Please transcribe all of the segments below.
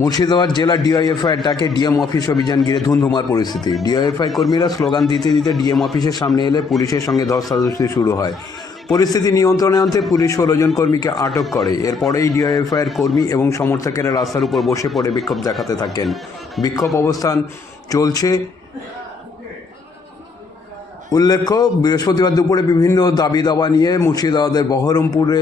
মুর্শিদাবাদ জেলা ডিআইএফআই ডাকে DM office অভিযান ঘিরে ধুন্ধুমার পরিস্থিতি। ডিআইএফআই কর্মীরা স্লোগান দিতে দিতে ডিএম অফিসের সামনে এলে পুলিশের সঙ্গে ধস্তাধস্তি শুরু হয়। পরিস্থিতি নিয়ন্ত্রণে আনতে পুলিশ ষোলো জন কর্মীকে আটক করে। এরপরেই ডিআইএফআই এর কর্মী এবং সমর্থকেরা রাস্তার উপর বসে পড়ে বিক্ষোভ দেখাতে থাকেন। বিক্ষোভ অবস্থান চলছে। উল্লেখ্য, বৃহস্পতিবার দুপুরে বিভিন্ন দাবি দাবা নিয়ে মুর্শিদাবাদের বহরমপুরে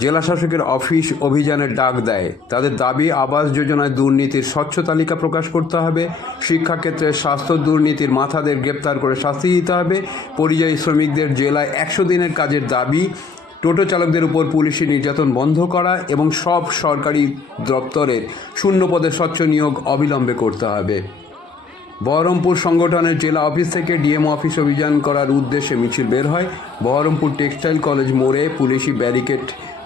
জেলা শাসকের অফিস অভিযানের ডাক দেয়। তাদের দাবি, আবাস যোজনায় দুর্নীতির স্বচ্ছ তালিকা প্রকাশ করতে হবে। শিক্ষাক্ষেত্রে স্বাস্থ্য দুর্নীতির মাথাদের গ্রেপ্তার করে শাস্তি দিতে হবে। পরিযায়ী শ্রমিকদের জেলায় একশো দিনের কাজের দাবি, টোটো চালকদের উপর পুলিশি নির্যাতন বন্ধ করা এবং সব সরকারি দপ্তরের শূন্য পদে স্বচ্ছ নিয়োগ অবিলম্বে করতে হবে। বহরমপুর সংগঠনের জেলা অফিস থেকে ডিএম অফিস অভিযান করার উদ্দেশ্যে মিছিল বের হয়। বহরমপুর টেক্সটাইল কলেজ মোড়ে পুলিশি ব্যারিকেড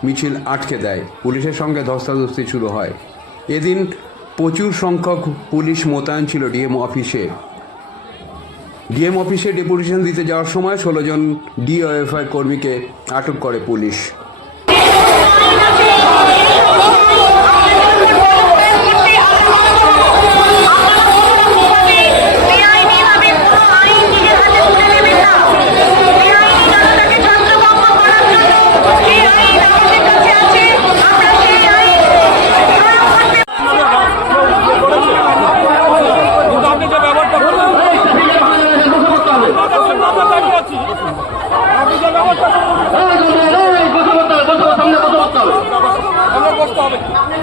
মিছিল আটকে দেয়। পুলিশের সঙ্গে ধস্তাধস্তি শুরু হয়। এদিন প্রচুর সংখ্যক পুলিশ মোতায়েন ছিল ডিএম অফিসে। ডিএম অফিসে ডেপুটেশন দিতে যাওয়ার সময় ষোলো জন ডিওএফআই কর্মীকে আটক করে পুলিশ বেআইনিভাবে কোনো আইন নিজের হাতে তুলে নেবেন না বেআইনি জনতাকে ছত্রভঙ্গ করার জন্য যে আইন আমাদের কাছে আছে আমরা সেই আইন কিন্তু আপনি যে ব্যবহারটা করলেন আমরা দাঁড়িয়ে আছি আপনি যে ব্যবহারটা করলেন আমরা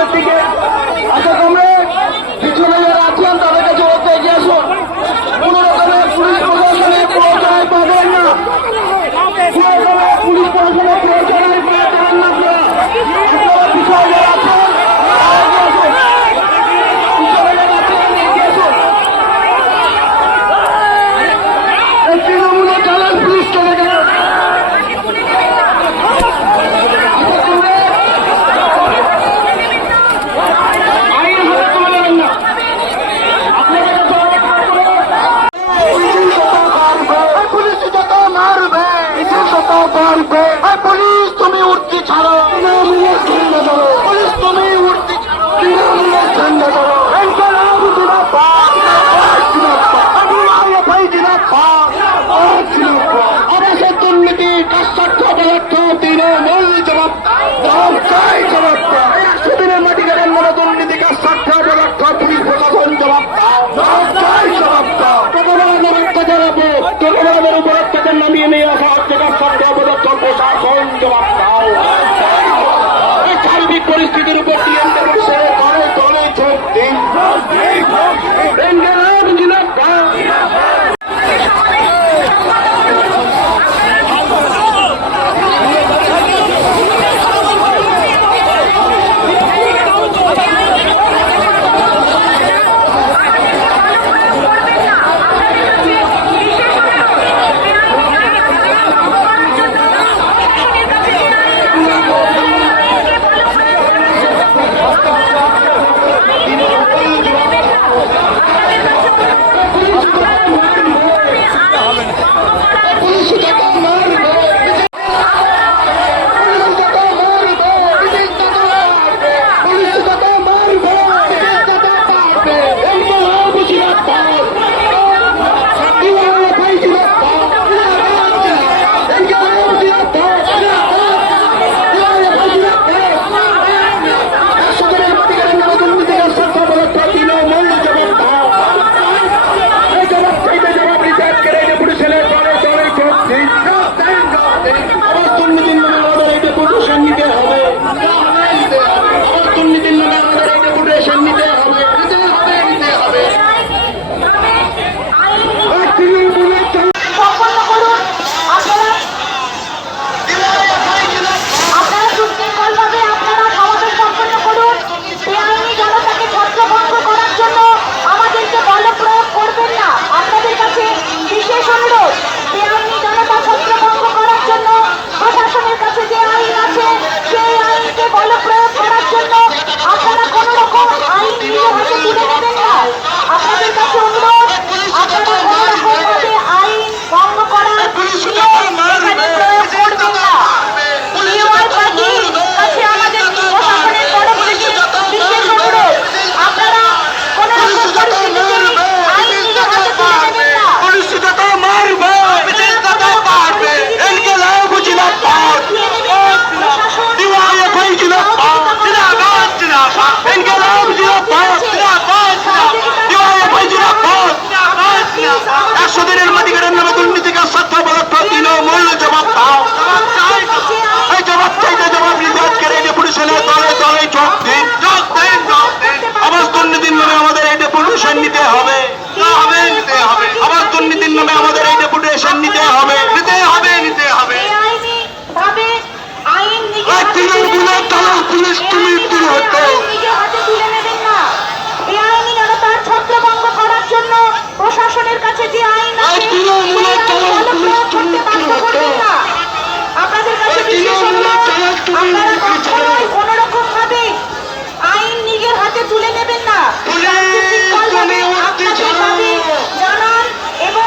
investigate. হাতে তুলে নেবেন না। জানান এবং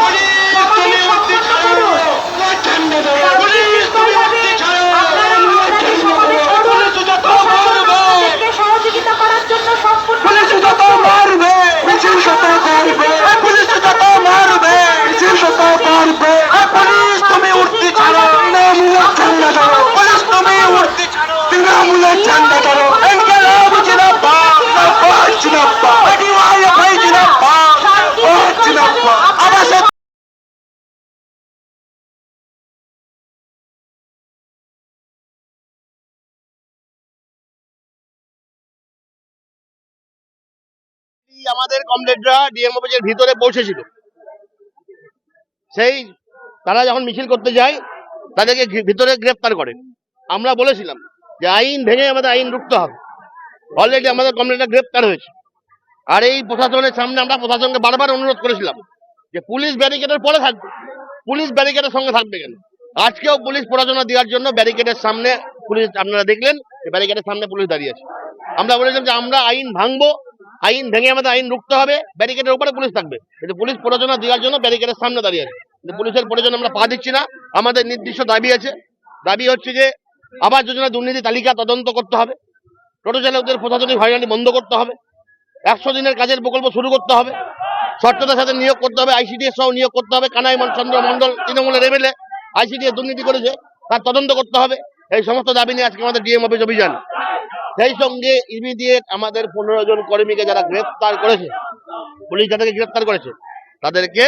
আমাদের কমরেডরা ডিএম অফিসের ভিতরে পৌঁছেছিল। সেই তারা যখন মিছিল করতে যায়, তাদেরকে ভিতরে গ্রেফতার করে। আমরা বলেছিলাম যে আইন ভেঙে আমাদের আইন রুখতে হবে। অলরেডি আমাদের কমরেডরা গ্রেফতার হয়েছে। আর এই প্রশাসনের সামনে আমরা প্রশাসনকে বারবার অনুরোধ করেছিলাম যে পুলিশ ব্যারিকেডের পরে থাকবে। পুলিশ ব্যারিকেডের সঙ্গে থাকবে কেন? আজকেও পুলিশ প্ররোচনা দেওয়ার জন্য ব্যারিকেডের সামনে পুলিশ, আপনারা দেখলেন যে ব্যারিকেডের সামনে পুলিশ দাঁড়িয়ে আছে। আমরা বলেছিলাম যে আমরা আইন ভাঙবো আইন ভেঙে আমাদের আইন রুখতে হবে ব্যারিকেডের উপরে পুলিশ থাকবে। কিন্তু পুলিশ প্ররোচনা দেওয়ার জন্য ব্যারিকেডের সামনে দাঁড়িয়ে আছে। কিন্তু পুলিশের প্রয়োজন আমরা পা দিচ্ছি না, আমাদের নির্দিষ্ট দাবি আছে। দাবি হচ্ছে যে আবাস যোজনা দুর্নীতি তালিকা তদন্ত করতে হবে, টোটো চালকদের প্রশাসনিক হয়রানি বন্ধ করতে হবে, একশো দিনের কাজের প্রকল্প শুরু করতে হবে, স্বচ্ছতার সাথে নিয়োগ করতে হবে আইসিডিএস সহ নিয়োগ করতে হবে, কানাই চন্দ্র মন্ডল তৃণমূলের এমএলএ আইসিডিএস দুর্নীতি করেছে, তার তদন্ত করতে হবে। এই সমস্ত দাবি নিয়ে আজকে আমাদের ডিএম অফিস অভিযান। সেই সঙ্গে ইমিডিয়েট আমাদের পনেরো জন কর্মীকে যারা গ্রেফতার করেছে, পুলিশ যাদেরকে গ্রেফতার করেছে, তাদেরকে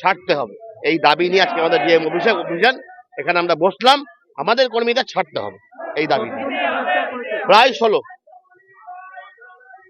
ছাড়তে হবে এই দাবি নিয়ে আজকে আমাদের ডিএম অফিসে অভিযান, এখানে আমরা বসলাম, আমাদের কর্মীদের ছাড়তে হবে, এই দাবি নিয়ে। প্রায় ষোলো